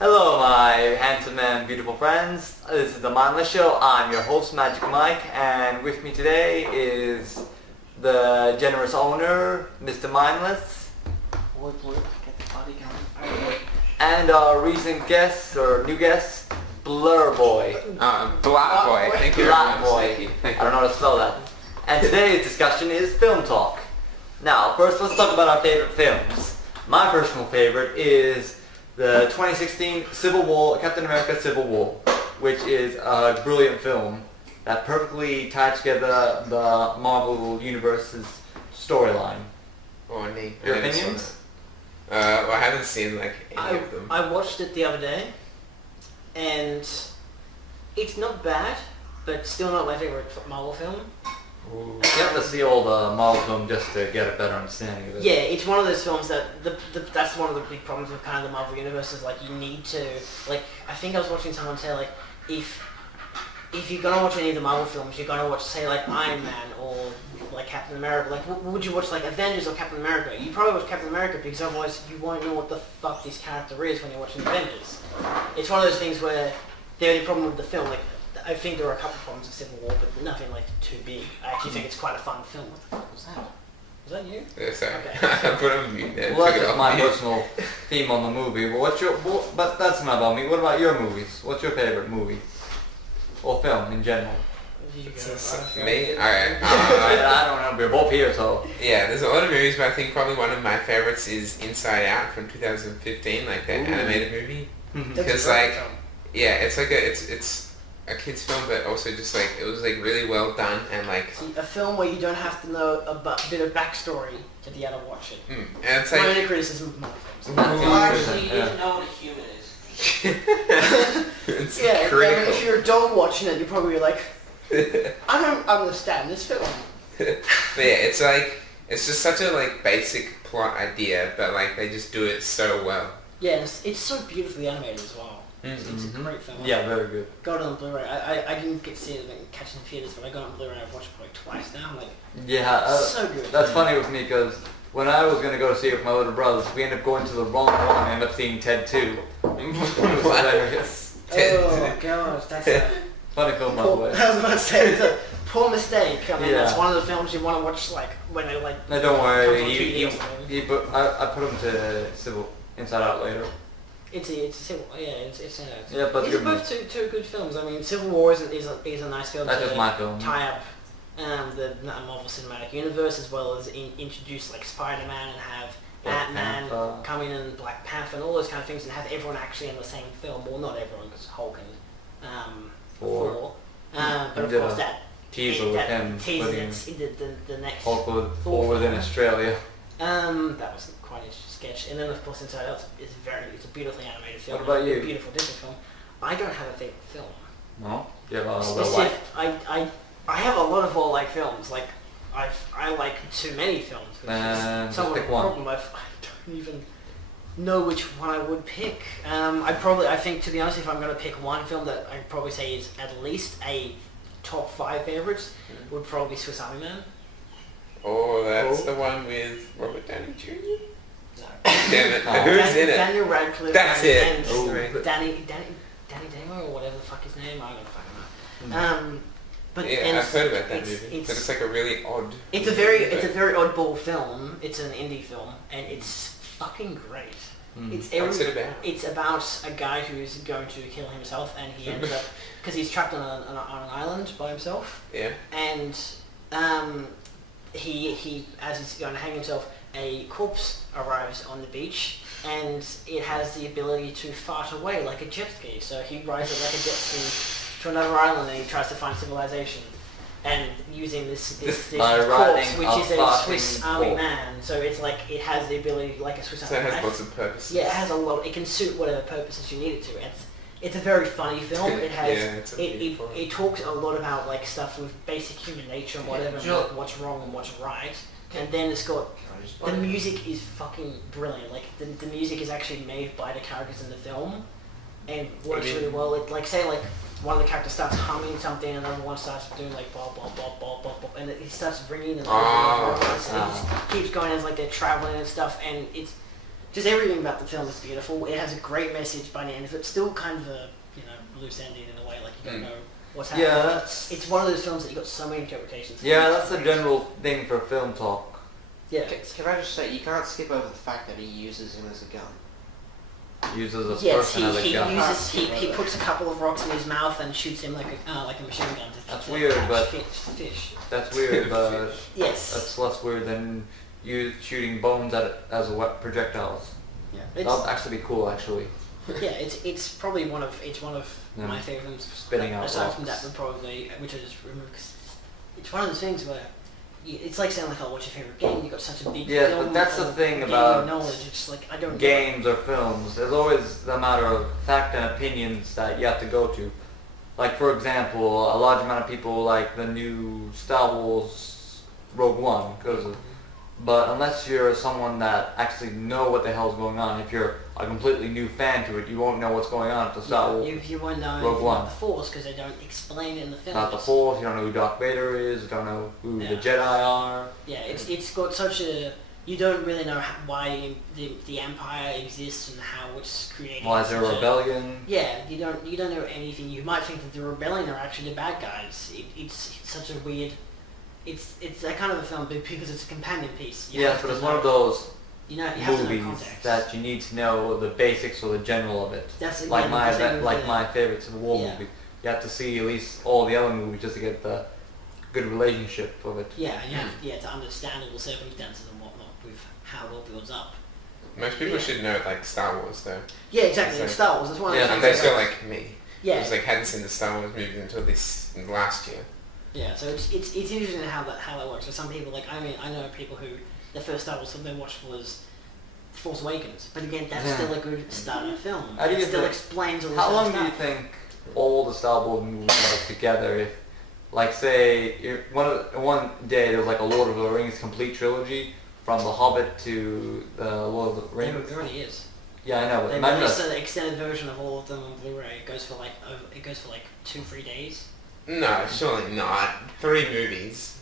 Hello, my handsome and beautiful friends. This is the Mindless Show. I'm your host, Magic Mike, and with me today is the generous owner, Mr. Mindless. Get the body going. And our recent guest, or new guest, blartboi. Blartboi. Thank you. Blartboi. I don't know how to spell that. And today's discussion is film talk. Now, first let's talk about our favorite films. My personal favorite is the 2016 Captain America Civil War, which is a brilliant film that perfectly tied together the Marvel Universe's storyline. Your opinions? Well, I haven't seen like any of them. I watched it the other day, and it's not bad, but still not my favorite Marvel film. Ooh. You have to see all the Marvel film just to get a better understanding of it. Yeah, it's one of those films that that's one of the big problems with kind of the Marvel universe is like you need to like. I think I was watching someone say like if you're gonna watch any of the Marvel films, you're gonna watch say like Iron Man or like Captain America. Like would you watch like Avengers or Captain America? You probably watch Captain America because otherwise you won't know what the fuck this character is when you're watching Avengers. It's one of those things where the only problem with the film like. I think there are a couple of problems with Civil War, but nothing like too big. I actually think it's quite a fun film. What the fuck was that? Was that you? Yeah, sorry. Okay. I put on mute there. Well, that's just my personal theme on the movie. But but that's not about me. What about your movies? What's your favorite movie or film in general? Me? Alright. I don't know. We're both here, so Yeah, there's a lot of movies, but I think probably one of my favorites is Inside Out from 2015, like that animated movie. Because like, yeah, it's like it's a kid's film, but also just like it was like really well done and like a film where you don't have to know a bit of backstory to be able to watch it. And it's like my only criticism of Marvel films. Well, actually, you don't know what a human is. it's Yeah, critical. I mean, if you're a dog watching it, you're probably like, I don't understand this film. But yeah, it's like it's just such a like basic plot idea, but like they just do it so well. Yeah, it's so beautifully animated as well. It's a great film. yeah, very good. Got it on Blu-ray. I didn't get to see it and catch it in theaters, but I got it on Blu-ray. I've watched it probably twice now. Like, Yeah, so good. That's funny with me because when I was gonna go see it with my little brothers, we ended up going to the wrong one and ended up seeing Ted 2. It was hilarious. Oh gosh, that's a Funny film, by the way. I was about to say it's a poor mistake. I mean, Yeah. that's one of the films you want to watch like when they like. No, don't worry. comes on TV or something. I put him to Civil Inside Out later. It's a Civil. Yeah, it's Yeah, but these good are both two good films. I mean, Civil War is a nice film. That's to just my film. tie up the Marvel Cinematic Universe as well as introduce like Spider-Man and have Black Ant-Man Panther. come in and Black Panther and all those kind of things and have everyone actually in the same film. Well, not everyone because Hulk and Thor. But of did course a that teaser with him teases the next. Hulk Thor was in film. Australia. That was quite an sketch. And then of course Inside Out is it's a beautifully animated film. What about you? A beautiful Disney film. I don't have a favorite film. No? Yeah, well, Specific, I have a lot of all like films. Like I like too many films. Which is just somewhat pick a one. problem. I don't even know which one I would pick. I think to be honest, if I'm going to pick one film that I'd probably say is at least a top 5 favorites, would probably be Swiss Army Man. Oh, that's the one with Robert Downey Jr. No. Damn it! Oh. Who's in it? Daniel Radcliffe. That's and, it. And Danny Demo or whatever the fuck his name. I don't fucking know. But Yeah, and I've heard about that movie. But It's it's like a really odd. It's a very oddball film. It's an indie film, and it's fucking great. What's it about? It's about a guy who's going to kill himself, and he ends up because he's trapped on an island by himself. Yeah. And he as he's going to hang himself, a corpse arrives on the beach, and it has the ability to fart away like a jet ski. So he rides it like a jet ski to another island, and he tries to find civilization. And using this corpse, which is a Swiss Army man, so it's like it has the ability like a Swiss Army man. So it has lots of purposes. Yeah, it has a lot. It can suit whatever purposes you need it to. It's a very funny film. It has it talks a lot about like stuff with basic human nature and whatever, and like, what's wrong and what's right. And then it's got the music is fucking brilliant. Like the music is actually made by the characters in the film, and works really well. It like say like one of the characters starts humming something, and another one starts doing like blah blah blah blah blah blah, and it starts ringing and it keeps going as like they're traveling and stuff, and just everything about the film is beautiful. It has a great message by the end of it. Still kind of a loose ending in a way, like you don't know what's happening. Yeah, it's one of those films that you got so many interpretations. Yeah, that's the general thing for film talk. Yeah. Can I just say, you can't skip over the fact that he uses him as a gun. Uses a Yes, person as a gun. he puts a couple of rocks in his mouth and shoots him like a machine gun. That's weird, but fish. That's weird, but Yes. that's less weird than you shooting bones at it as a projectiles. Yeah. That'd actually be cool, actually. Yeah, it's probably one of my favourite films. Spitting out aside rocks. from that, but probably which I just removed because it's one of those things where it's like saying like, "Oh, what's your favourite game?" You got such a big Yeah, film but that's the or thing game about knowledge. It's like I don't games or films. There's always the matter of fact and opinions that you have to go to. Like, for example, a large amount of people like the new Star Wars Rogue One because of. But unless you're someone that actually know what the hell's going on, if you're a completely new fan to it, you won't know what's going on to Star Wars. You won't know Rogue anything One. about the Force because they don't explain it in the film. Not the Force, you don't know who Darth Vader is, you don't know who the Jedi are. Yeah, it's got such a... You don't really know why the Empire exists and how it's created. Why is there a rebellion? Yeah, you don't know anything. You might think that the rebellion are actually the bad guys. It's such a weird... It's that kind of a film because it's a companion piece. Yes, but it's one of those you have to know movies context. that you need to know the basics or the general of it. That's like again, my the thing with my favorite Civil War movie. You have to see at least all the other movies just to get the good relationship of it. Yeah, and you have to understand all the circumstances and whatnot with how it all builds up. Most people should know like Star Wars though. Yeah, exactly. So, Like Star Wars. That's one. And they still like me. Yeah. Because like hadn't seen the Star Wars movies until this last year. Yeah, so it's interesting how that works. For some people, like I know people who the first Star Wars film they watched was Force Awakens, but again, that's still a good starter film. How do you It still think- explains all the How long stuff. do you think all the Star Wars movies are together? If, like, say, one day there was like a Lord of the Rings complete trilogy from The Hobbit to the Lord of the Rings. It already is. Yeah, I know, but They imagine released that. an extended version of all of them on Blu-ray. It goes for like 2-3 days. No, surely not. 3 movies.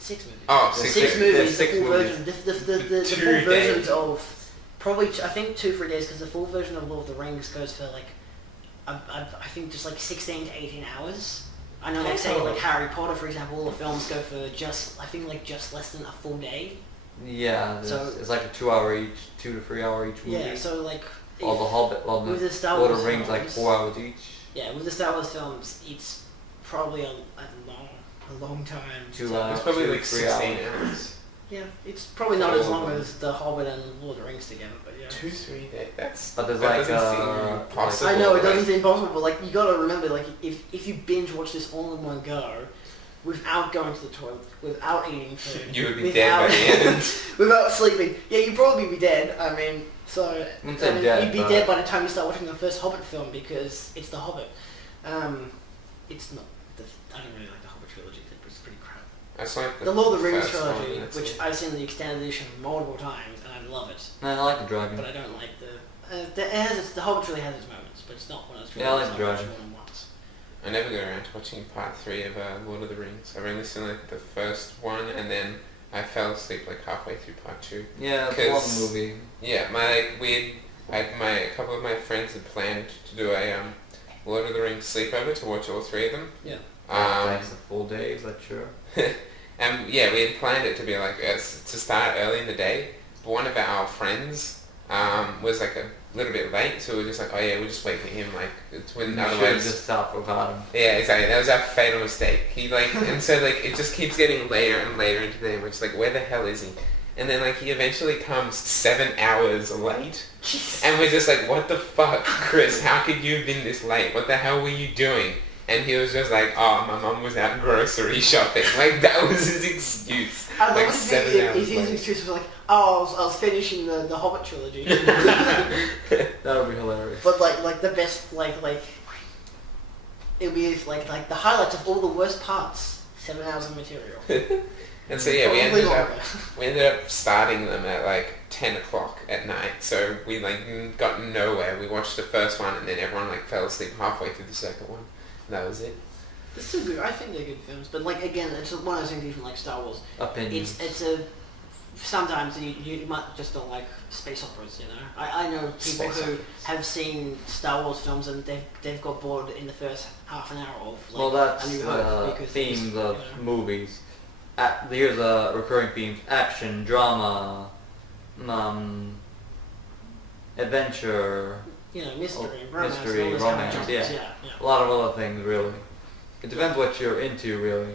6 movies. Oh, There's 6 Six movies. movies. There's The full 6 movies. version. The 2 full days. versions of probably I think 2-3 days because the full version of Lord of the Rings goes for like I think just like 16 to 18 hours. I know, like say like Harry Potter for example, all the films go for just less than a full day. Yeah, So- it's like a 2 hour each, 2 to 3 hour each movie. Yeah, so like Or The Hobbit, well, with the Star Lord of Wars the Rings, like films- 4 hours each. yeah, with the Star Wars films, it's probably a long time. 2 to- hours. It's probably 2 to like 3 16 hours. hours. Yeah, it's probably not as long as The Hobbit and Lord of the Rings together, but yeah. 2-3 days. That's But there's that like, doesn't seem possible. I know it right? doesn't seem possible, but like you gotta remember, like if you binge watch this all in one go, without going to the toilet, without eating food, You would be dead by the end. without sleeping, yeah, you'd probably be dead. I mean, so Wouldn't say dead, you'd be but- dead by the time you start watching the first Hobbit film because it's the Hobbit. It's not. I don't really like the Hobbit trilogy. It was pretty crap. That's like The Lord of the Rings first one, trilogy, that's which it. I've seen the extended edition multiple times, and I love it. No, I like the dragon. But I don't like the Hobbit trilogy has its moments, but it's not one of those Yeah, I trilogies like the I've watched dragon. more than once. I never got around to watching part 3 of Lord of the Rings. I've only seen like the first one, and then I fell asleep like halfway through part 2. Yeah, it's 'Cause- one movie. Yeah, a couple of my friends had planned to do a Lord of the Rings sleepover to watch all 3 of them. Yeah. Takes a full day, but sure. And yeah, we had planned it to be like to start early in the day, but one of our friends was like a little bit late, so we were just like, oh yeah, we'll just wait for him. Like it's when You should have otherwise. just stopped without him. Yeah, exactly. That was our fatal mistake. He like, and so like it just keeps getting later and later into the day. We're just like, where the hell is he? And then like he eventually comes 7 hours late, and we're just like, what the fuck, Chris? How could you have been this late? What the hell were you doing? And he was just like, oh, my mum was out grocery shopping. Like that was his excuse. I Like love 7 it. hours His late. excuse was like, oh, I was finishing the Hobbit trilogy. That would be hilarious. But like the best it'll be like the highlights of all the worst parts. 7 hours of material. And so yeah, Probably we longer. ended up starting them at like 10 o'clock at night. So we like got nowhere. We watched the first one, and then everyone like fell asleep halfway through the second one. And that was it. They're still good. I think they're good films. But like again, it's one of those things even like Star Wars. Opinions. It's a sometimes you might just don't like space operas, you know. I know people who have seen Star Wars films and they've got bored in the first half an hour of like, well, that's A New Hope because themes of you know, movies. Here's a recurring themes: action, drama, adventure. You know, mystery, romance, yeah. A lot of other things, really. It depends what you're into, really.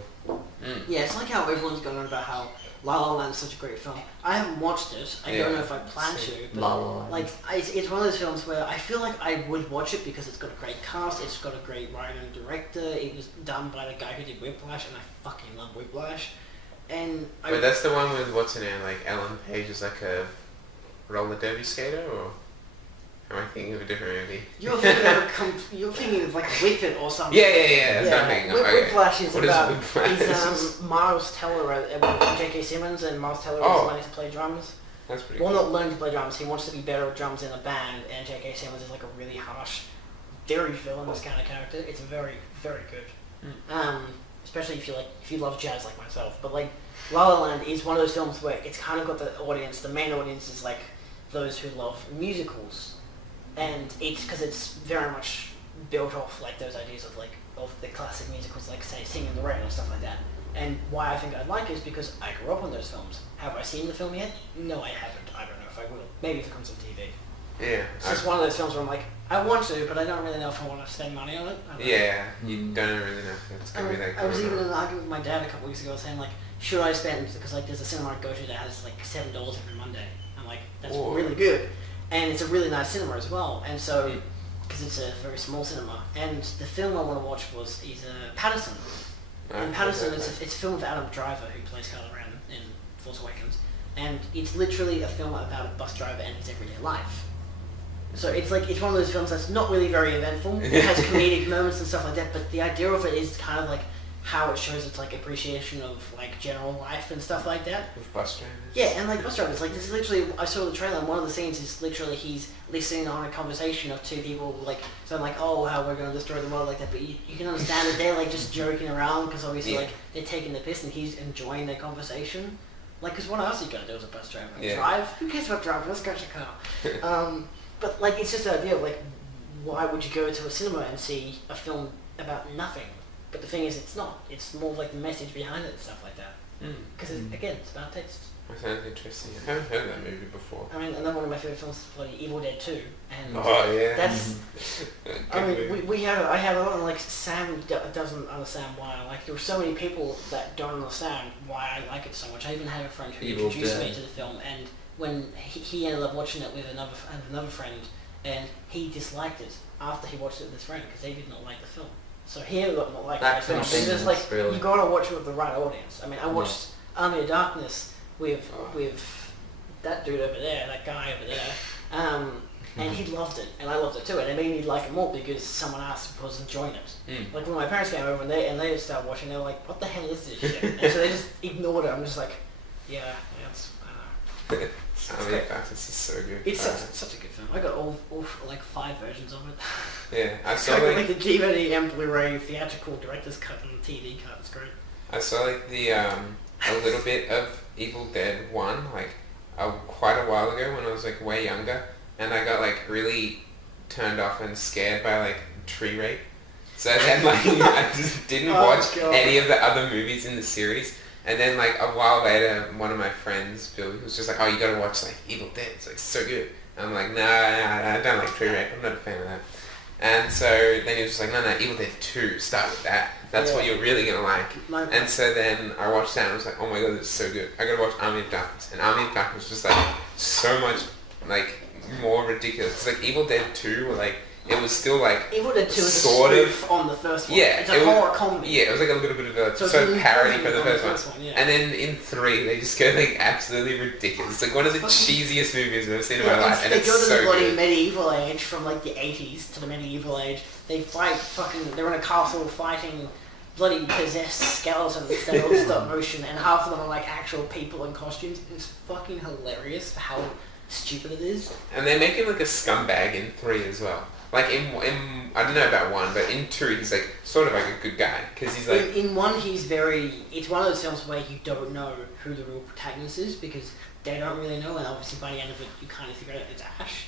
Yeah, it's like how everyone's going on about how La La Land is such a great film. I haven't watched it. I don't know if I plan to. But La La Land. like, it's one of those films where I feel like I would watch it because it's got a great cast, it's got a great writer and director, it was done by the guy who did Whiplash, and I fucking love Whiplash. And But that's the one with, what's her name, like Ellen Page is like a roller derby skater, or am I thinking of a different movie? You're thinking of like Wicked or something. Yeah, that's what I'm thinking. Whiplash is What about, is Whiplash? he's Miles Teller, J.K. Simmons, and Miles Teller is learning to play drums. That's pretty Well, cool. not learning to play drums, he wants to be better at drums in a band, and J.K. Simmons is like a really harsh, very villainous kind of character. It's very, very good. Especially if you love jazz like myself. But like, La La Land is one of those films where it's kind of got the audience, the main audience is like those who love musicals. And it's because it's very much built off like those ideas of the classic musicals, like say Singing in the Rain and stuff like that. And why I think I'd like it is because I grew up on those films. Have I seen the film yet? No, I haven't. I don't know if I will. Maybe if it comes on TV. Yeah. It's just one of those films where I'm like, I want to, but I don't really know if I want to spend money on it. I don't know. Yeah, you don't really know if it's going to be that good. I was even in an argument with my dad a couple weeks ago saying like, should I spend, because like there's a cinema I go to that has like $7 every Monday. I'm like, that's really good. And it's a really nice cinema as well. And so, because it's a very small cinema. And the film I want to watch is Patterson. And Patterson, it's a film with Adam Driver, who plays Kylo Ren in Force Awakens. And it's literally a film about a bus driver and his everyday life. So it's one of those films that's not really very eventful. It has comedic moments and stuff like that, but the idea of it is kind of like how it shows its like appreciation of like general life and stuff like that. With bus drivers. Yeah, and like bus drivers, like this is literally, I saw the trailer and one of the scenes is literally he's listening on a conversation of two people like, so I'm like, oh, how we're going to destroy the world like that, but you can understand that they're like just joking around because obviously like they're taking the piss and he's enjoying their conversation. Like, because what else are you going to do as a bus driver? Drive? Who cares about driving? Let's go to your car. But like, it's just the idea of like, why would you go to a cinema and see a film about nothing? But the thing is, it's not. It's more like the message behind it and stuff like that. Because again, it's about taste. That sounds interesting. I haven't heard of that movie before. I mean, another one of my favorite films is probably Evil Dead 2. And that's... I mean, I have a lot of like, Sam doesn't understand why I like it. There were so many people that don't understand why I like it so much. I even had a friend who introduced me to the film, and when he ended up watching it with another friend, and he disliked it after he watched it with his friend because they did not like the film. So he ended up not liking the film. It's just like, you gotta watch it with the right audience. I mean, I watched Army of Darkness with that dude over there, that guy over there, and he loved it, and I loved it too, and it made me like it more because someone else was enjoying it. Like when my parents came over and they started watching, they were like, what the hell is this shit? And so they just ignored it. I'm just like, it's, I don't know. Army of Darkness is so good. It's such a good film. I got all like 5 versions of it. Yeah, I saw like the DVD and Blu-ray, theatrical, director's cut, and TV cut. It's great. I saw like the a little bit of Evil Dead 1 like quite a while ago when I was like way younger, and I got like really turned off and scared by like tree rape. So then like I just didn't watch any of the other movies in the series. And then like a while later, one of my friends, Bill, was just like, oh, you gotta watch like Evil Dead, it's like so good. And I'm like, nah, I don't like tree rape, I'm not a fan of that. And so then he was just like, no, Evil Dead 2, start with that. That's what you're really gonna like. And so then I watched that and I was like, oh my god, this is so good. I gotta watch Army of Darkness. And Army of Darkness was just like so much like more ridiculous. It's like Evil Dead 2 were like, it was still like Evil Dead 2 is sort a spoof on the first one. Yeah, it's a horror comedy. Yeah, it was like a little bit of a sort of parody for the first one. And then in 3, they just go like absolutely ridiculous. It's like one of the cheesiest movies I've ever seen in my life, and it's so good. They go to the bloody medieval age from like the 80s to the medieval age. They fight they're in a castle fighting bloody possessed skeletons that are all stop motion, and half of them are like actual people in costumes. It's fucking hilarious how stupid it is. And they make him like a scumbag in 3 as well. Like in I don't know about 1, but in 2 he's like sort of like a good guy because he's like in 1 he's very. It's one of those films where you don't know who the real protagonist is because they don't really know, and obviously by the end of it you kind of figure out it's Ash.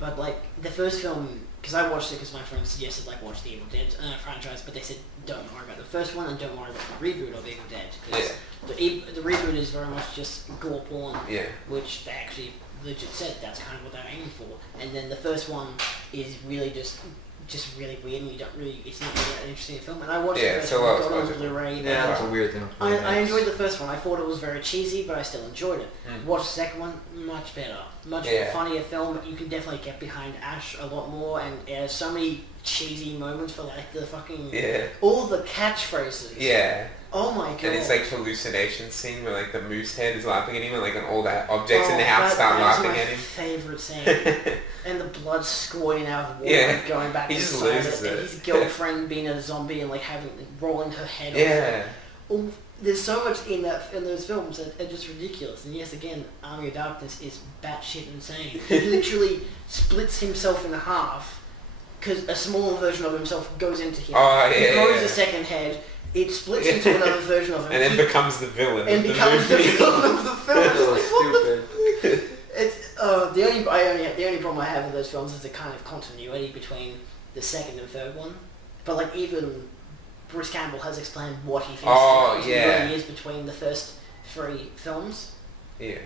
But like the first film, because I watched it because my friend suggested like watch the Evil Dead franchise, but they said don't worry about the first one and don't worry about the reboot of Evil Dead. The reboot is very much just gore porn, which they actually legit said that's kind of what they're aiming for. And then the first one is really just really weird, and you don't really, it's not really an interesting film. And I watched the first one, got on Blu-ray. Yeah, that's a weird thing. I enjoyed the first one. I thought it was very cheesy, but I still enjoyed it. Watched the second one, much better, much funnier film. You can definitely get behind Ash a lot more, and so many cheesy moments for like the fucking all the catchphrases. Yeah. Oh my god. And it's like hallucination scene where like the moose head is laughing at him and like all the objects in the house start laughing at him. Favourite scene. And the blood squirting out of the water and going back he just inside loses it. it. And his girlfriend being a zombie and like rolling her head off. Oh, there's so much in those films that are just ridiculous. And yes, again, Army of Darkness is batshit insane. He literally splits himself in half because a smaller version of himself goes into him. He grows a second head. It splits into another version of him. And then becomes the villain. And becomes the villain of the film. It's stupid. It's the only problem I have with those films is the kind of continuity between the second and third one. But like even Bruce Campbell has explained what he thinks really is between the first 3 films. Yeah.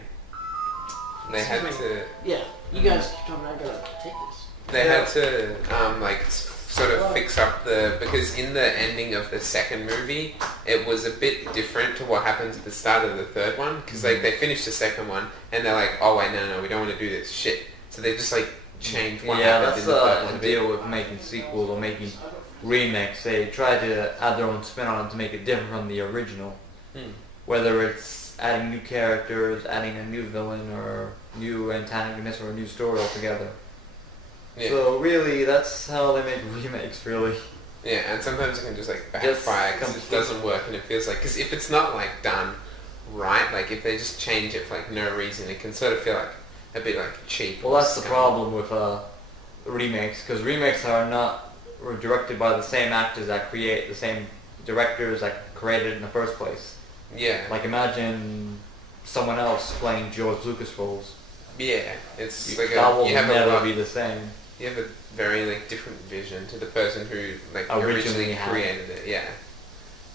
They had to. Yeah, you guys keep talking. I gotta take this. They had to like sort of fix up because in the ending of the second movie it was a bit different to what happens at the start of the third one because like they finished the second one and they're like, oh wait, no, we don't want to do this shit, so they just like changed what happened in the third one. The deal with making sequels or making remakes. They try to add their own spin on it to make it different from the original, whether it's adding new characters, adding a new villain or new antagonist or a new story altogether. So really, that's how they make remakes, really. Yeah, and sometimes it can just like backfire because it doesn't work, and it feels like because if it's not like done right, like if they just change it for like no reason, it can sort of feel like a bit like cheap. Well, that's the problem with remakes, because remakes were directed by the same actors that create the same directors that created it in the first place. Yeah. Like imagine someone else playing George Lucas roles. Yeah, it's like that will never be the same. You have a very like different vision to the person who like originally created it. Yeah,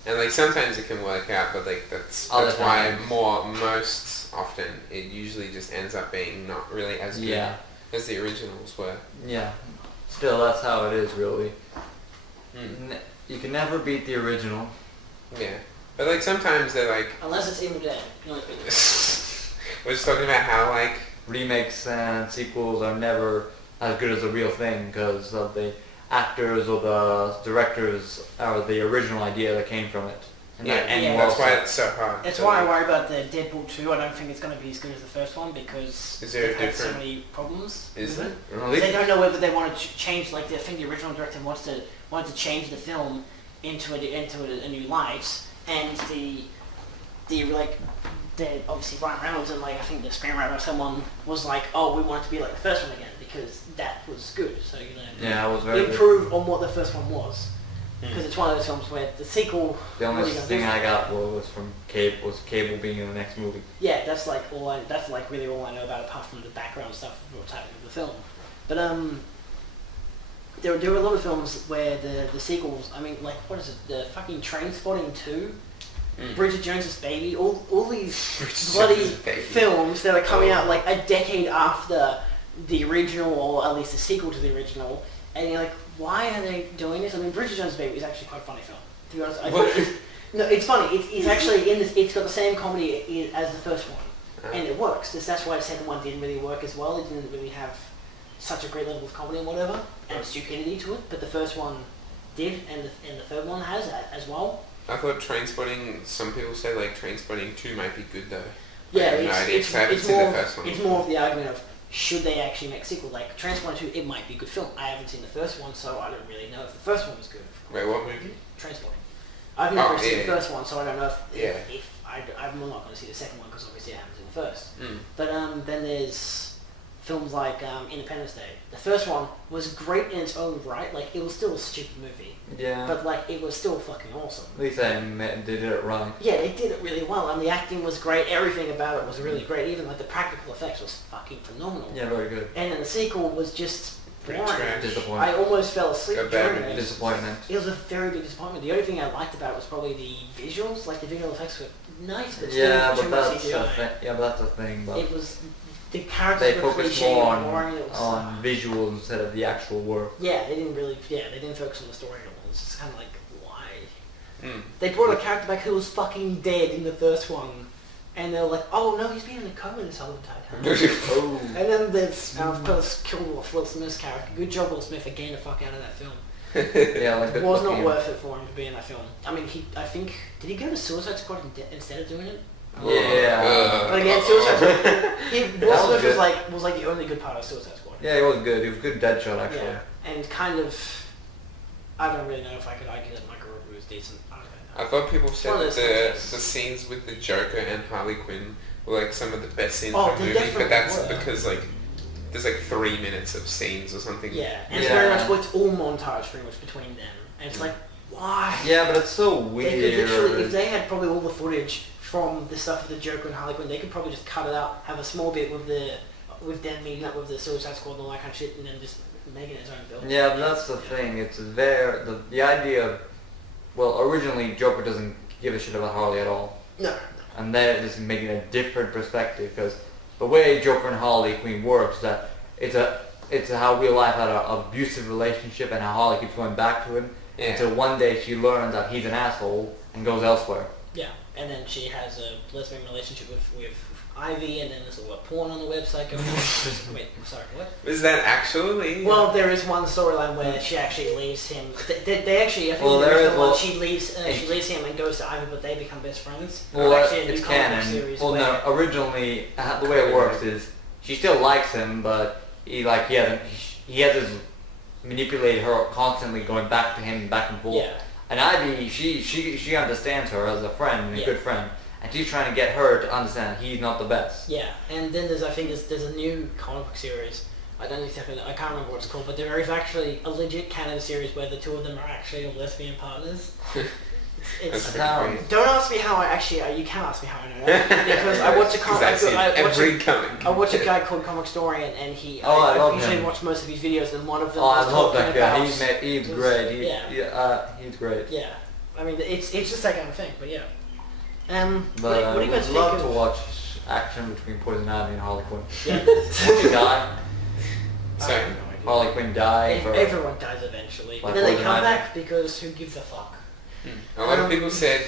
and like sometimes it can work out, but like that's why most often it usually just ends up being not really as good as the originals were. Yeah. Still, that's how it is, really. You can never beat the original. Yeah, but like sometimes they're like unless it's Evil Dead. We're just talking about how like remakes and sequels are never as good as the real thing because of the actors or the directors or the original idea that came from it. And that's why it's so hard. That's why I worry about the Deadpool 2. I don't think it's going to be as good as the first one because they've had so many problems. Is it? Really? They don't know whether they want to change. Like I think the original director wanted to change the film into a new light, and obviously Ryan Reynolds and like I think the screenwriter or someone was like, oh, we want it to be like the first one again because that was good. So it was very improve on what the first one was. Because it's one of those films where the sequel. The only thing I got was from Cable being in the next movie. Yeah, that's like really all I know about apart from the background stuff of what's happening with the film. But there were a lot of films where the sequels. I mean, like what is it? The fucking Trainspotting 2. Bridget Jones's Baby, all these bloody films that are coming out like a decade after the original, or at least the sequel to the original, and you're like, why are they doing this? I mean, Bridget Jones's Baby is actually quite a funny film. To be honest, it's funny. It's actually it's got the same comedy as the first one, and it works. That's why the second one didn't really work as well. It didn't really have such a great level of comedy and whatever, and stupidity to it. But the first one did, and the third one has that as well. I thought Trainspotting, some people say like Trainspotting 2 might be good though. Yeah, it's more of the argument of should they actually make a sequel. Like Trainspotting 2, it might be a good film. I haven't seen the first one, so I don't really know if the first one was good. Wait, what movie? Trainspotting. I've never seen the first one, so I don't know if I'm not going to see the second one because obviously I haven't seen the first. But then there's films like Independence Day. The first one was great in its own right. Like, it was still a stupid movie. Yeah. But, like, it was still fucking awesome. At least they did it right. Yeah, they did it really well, and the acting was great. Everything about it was really great. Even, like, the practical effects was fucking phenomenal. Yeah, very good. And then the sequel was just boring. Disappointing. I almost fell asleep during it. Disappointment. It was a very big disappointment. The only thing I liked about it was probably the visuals. Like, the visual effects were nice, but Yeah, still but too much that's CGI. that's the thing. But It was... The characters they were focused cliche more and boring. It was, on visuals instead of the actual work. Yeah, they didn't really... Yeah, they didn't focus on the story at all. It's just kind of like, why? Mm. They brought a character back who was fucking dead in the first one. And they were like, oh no, he's been in a coma this whole entire time. Oh. And then there's, of course, killed off Will Smith's character. Good job, Will Smith, for getting the fuck out of that film. Yeah, like It was not worth it for him to be in that film. I mean, I think, did he go to Suicide Squad instead of doing it? Yeah. But again, Suicide Squad, Will was Smith good. was like the only good part of Suicide Squad. Yeah, he was good. He was a good Deadshot, actually. Yeah, and kind of, I don't really know if I could argue that Michael Rooker was decent. I don't know. I thought people said One of that those the scenes with the Joker and Harley Quinn were like some of the best scenes Oh, in the they movie, definitely but that's were. because like there's like 3 minutes of scenes or something. Yeah, and it's Yeah. very much, well, it's all montage pretty much between them. And it's like, why? Yeah, but it's so They weird. could literally, if they had probably all the footage from the stuff with the Joker and Harley Quinn, they could probably just cut it out, have a small bit with them meeting up with the Suicide Squad and all that kind of shit, and then just make it its own film. Yeah, but that's the thing. It's the idea of, well, originally Joker doesn't give a shit about Harley at all, No. and they're just making a different perspective because the way Joker and Harley Quinn works, that it's how real life had an abusive relationship and how Harley keeps going back to him until one day she learns that he's an asshole and goes elsewhere. Yeah, and then she has a lesbian relationship with Ivy, and then there's a lot of porn on the website going on. Wait, sorry, what? Is that actually? Well, there is one storyline where she actually leaves him. They actually, I think Well, in the there is- original one, well, she leaves him and goes to Ivy, but they become best friends. Well, There's actually a it's new comic book canon. series Well, where, no, originally the way it works is she still likes him, but he has to manipulate her constantly, going back to him, back and forth. Yeah. And Ivy, she understands her as a friend, a Yeah. good friend, and she's trying to get her to understand he's not the best. Yeah, and then there's a new comic book series. I don't exactly know, I can't remember what it's called, but there is actually a legit canon series where the two of them are actually lesbian partners. That's It's pretty great. don't ask me how I actually. You can ask me how I know that because I watch a Because that's in every comic. I watch a guy called Comic Story, and he. Oh, I love usually him. watch most of his videos, and one of them. Oh, I was love talking that guy. about- He's great. Yeah. He's great. Yeah, I mean it's just that kind of thing, but yeah. But what do you I guys would think love of? to watch action between Poison Ivy and Harley Quinn. Yeah. Won't she die? I Sorry. have no idea. Harley Quinn dies? or- Everyone dies eventually, but Like then they Poison come Ivy? back because who gives a fuck? A lot of people said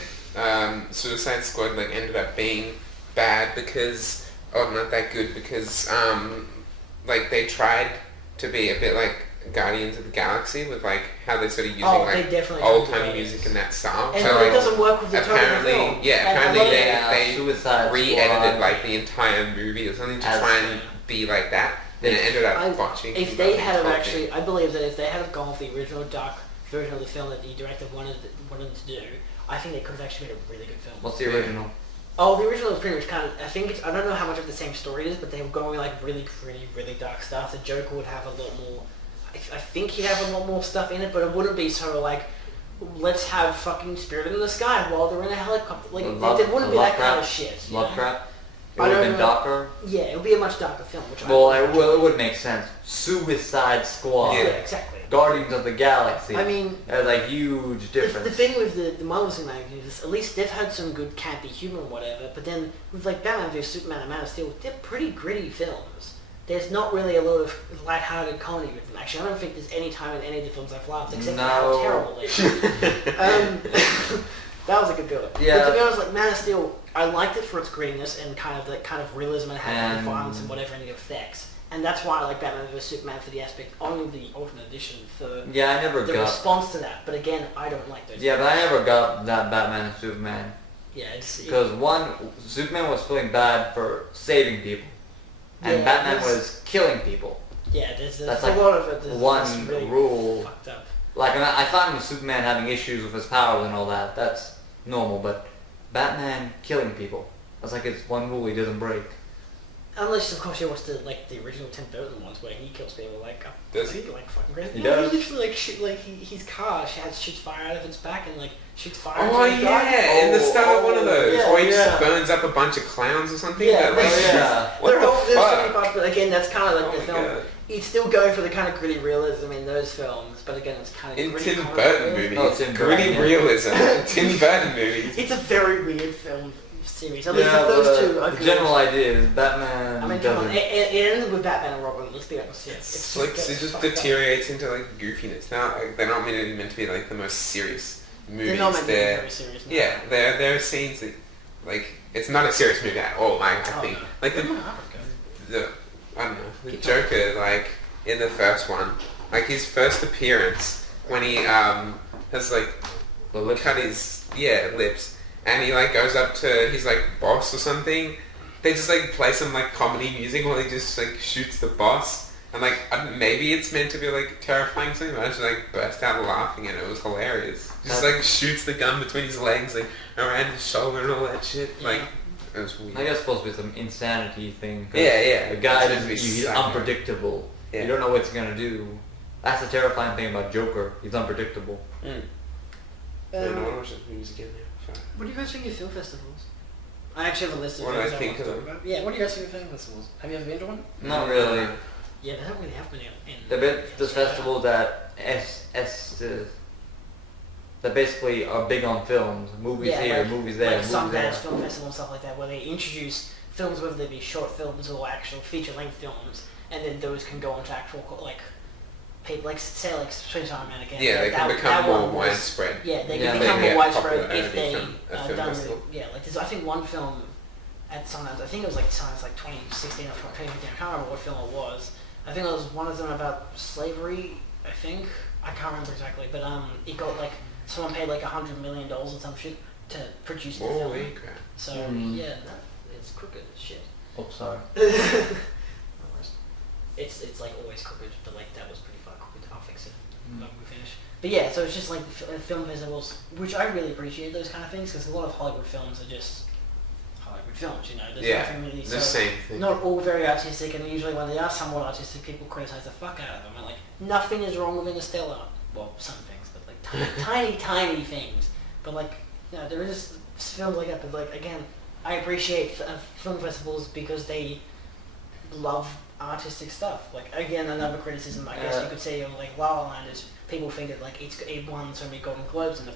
Suicide Squad like ended up being bad because, not that good because like they tried to be a bit like Guardians of the Galaxy with like how they sort of using They like definitely old don't do timey that. music in that style. And so it like doesn't work with the tone of the apparently, film. yeah, And apparently a lot of- they Suicide re-edited Squad. like the entire movie or something to As- try and be like that, and it ended up botching. If and they botching had the whole actually, thing. I believe that if they had gone with the original dark version of the film that the director wanted to do, I think they could have actually made a really good film. What's the original? Oh, the original was pretty much kind of, I don't know how much of the same story it is, but they were going like really gritty, really dark stuff. The Joker would have a lot more, I think he'd have a lot more stuff in it, but it wouldn't be so like, let's have fucking Spirit in the Sky while they're in a helicopter. Like, there wouldn't be that kind of shit. You know? Lovecraft? It I would have don't been know. darker? Yeah, it would be a much darker film, which Well, I it would make sense. Suicide Squad. yeah, exactly. Guardians of the Galaxy. I mean, there's a huge difference. The thing with the Marvel Cinematic Universe, at least they've had some good campy humor and whatever, but then with like Batman vs Superman and Man of Steel, they're pretty gritty films. There's not really a lot of light-hearted comedy with them. Actually, I don't think there's any time in any of the films I've laughed, except for how terrible they are. That was a good build-up. Yeah. But to be honest, like Man of Steel, I liked it for its grittiness and kind of realism and having violence and whatever and the effects. And that's why I like Batman vs Superman for the aspect on the Ultimate Edition for Yeah, I never the got... response to that. But again, I don't like those. Yeah, but I never got that Batman and Superman. Yeah, it's... Because one, Superman was feeling bad for saving people. And Yeah, Batman there's- was killing people. Yeah, there's That's a like lot of it. There's one really rule. fucked up. Like, I find Superman having issues with his powers and all that, that's normal, but Batman killing people, that's like it's one rule he doesn't break. Unless, of course, you watch the original Tim Burton ones where he kills people Does he? like fucking crazy. He No, does? he literally his car shoots fire out of its back and shoots fire. Oh into the guy. yeah, in the start of one of those, yeah, where he yeah. just burns up a bunch of clowns or something. Yeah, That, like, yeah. What the There's so many fuck? parts, but again, that's kind of like Oh the my film. God. It's still going for the kind of gritty realism in those films, but again, it's kind of In gritty Tim comic Burton realism. Oh, movies, Tim gritty Burton, yeah. realism. Tim Burton movies. It's a very weird film series. At least Yeah, those two are the good. general idea is Batman I mean, come on, doesn't... it ended with Batman and Robin. Let's be honest. Yeah, It's like it just deteriorates into like goofiness. They're not meant to be like the most serious movies. They're not meant to be very serious. No. Yeah, there are scenes that like it's not a serious movie at all. I think no. like the I don't know the Keep Joker like in the first one, like his first appearance when he has like The lips. cut his lips and he like goes up to his like boss or something. They just like play some like comedy music while he just like shoots the boss. And like maybe it's meant to be like terrifying something, but I just like burst out laughing and it was hilarious. Just like shoots the gun between his legs, like around his shoulder and all that shit. Yeah. Like it was weird. I guess it's supposed to be some insanity thing. 'Cause Yeah. The guy That's is supposed to be he's psycho. unpredictable. Yeah. You don't know what he's gonna do. That's the terrifying thing about Joker. He's unpredictable. I don't want to watch those movies again now. Sorry. What do you guys think of film festivals? I actually have a list of What do I things I think want to of talk them? about. Yeah, what do you guys think of film festivals? Have you ever been to one? Not really. Yeah, they don't really have many in... They've been this festival that that basically are big on films, movies Yeah, here, like- movies there, like movies Sundance there. Film Festival and stuff like that, where they introduce films, whether they be short films or actual feature-length films, and then those can go into actual, like, people, like, say, like, Swiss Army Man again. Yeah, they can become more widespread. Yeah, they Yeah, can they become get more widespread popularity if they from a film done festival. yeah, like, there's, I think one film at Sundance, I think it was like Sundance, like 2016 or 2015, I can't remember what film it was. I think it was one of them about slavery, I think. I can't remember exactly, but it got like, someone paid like $100 million or some shit to produce the film. Holy crap. So, yeah, it's crooked as shit. Oh, sorry. It's like always crooked, but like that was pretty far crooked. I'll fix it when we finish. But yeah, so it's just like film festivals, which I really appreciate those kind of things, because a lot of Hollywood films are just Hollywood films, you know. There's nothing really the same thing. not all very artistic, and usually when they are somewhat artistic, people criticize the fuck out of them. And like, nothing is wrong with Interstellar. Well, some things, but like tiny things. But like, you know, there is films like that. But like, again, I appreciate film festivals because they love artistic stuff. Like, again, another criticism I guess you could say of like La La Land is people think that like it won so many Golden Globes and it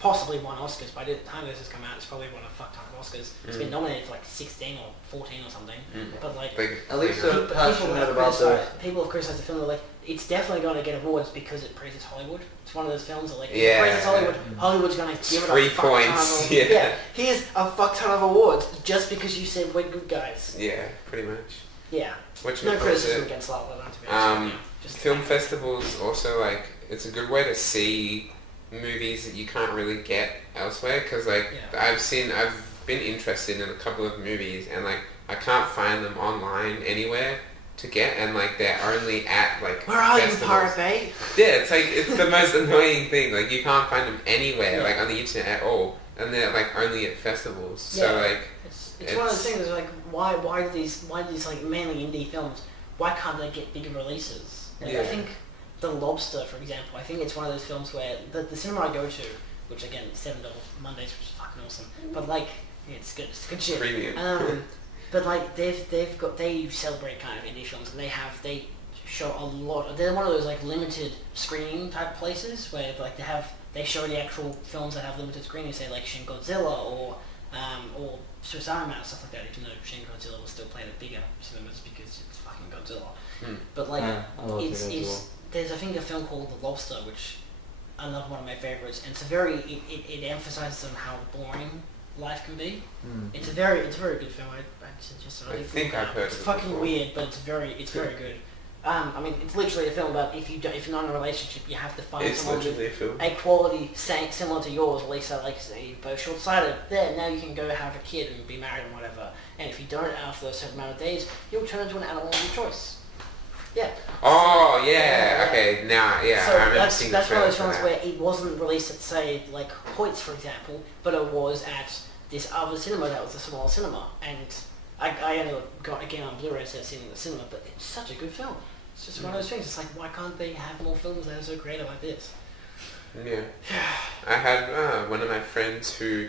possibly won Oscars. By the time this has come out, it's probably won a fuck ton of Oscars. It's been nominated for like 16 or 14 or something. But like, At least people, they're passionate have about the... people have criticized the film. They're like, it's definitely going to get awards because it praises Hollywood. It's one of those films that like, if it praises Hollywood, Hollywood's going to give it 3 a fuck ton points, of yeah. Here's a fuck ton of awards just because you said we're good guys. Yeah, pretty much. Yeah. Which No was criticism it? against La La Land, to be honest with you. Just Film festivals also like it's a good way to see movies that you can't really get elsewhere because like I've been interested in a couple of movies and like I can't find them online anywhere to get and like they're only at like Where are festivals. you, Pirate Bay? Yeah, it's like it's the most annoying thing. Like you can't find them anywhere like on the internet at all, and they're like only at festivals. So like it's one of those things. Like why do these like mainly indie films? Why can't they get bigger releases? Like, I think The Lobster, for example. I think it's one of those films where the cinema I go to, which again $7 Mondays, which is fucking awesome. But like it's good shit. Premium. But like they celebrate kind of indie films and they show a lot. They're one of those like limited screening type places where like they show the actual films that have limited screening, say like Shin Godzilla or Swiss Army Man and stuff like that. Even though Shin Godzilla was still playing at bigger cinemas because it's fucking Godzilla. But like there's I think a film called The Lobster, which another one of my favorites, and it emphasizes on how boring life can be. It's a very good film. I think I've heard of it It's fucking before. weird, but it's very good. I mean, it's literally a film about if you're not in a relationship, you have to find It's someone with literally a film. a quality similar to yours, at least like say you're both short-sighted. There, now you can go have a kid and be married and whatever. And if you don't after a certain amount of days, you'll turn into an animal of your choice. Yeah. Oh yeah, okay. Now I So remember seeing the that's one of those trailer films for where that. it wasn't released at say like Hoyt's for example, but it was at this other cinema that was a smaller cinema, and I ended up got again on Blu-ray instead of seeing it in the cinema, but it's such a good film. It's just one of those things. It's like, why can't they have more films that are so creative like this? Yeah. I had one of my friends who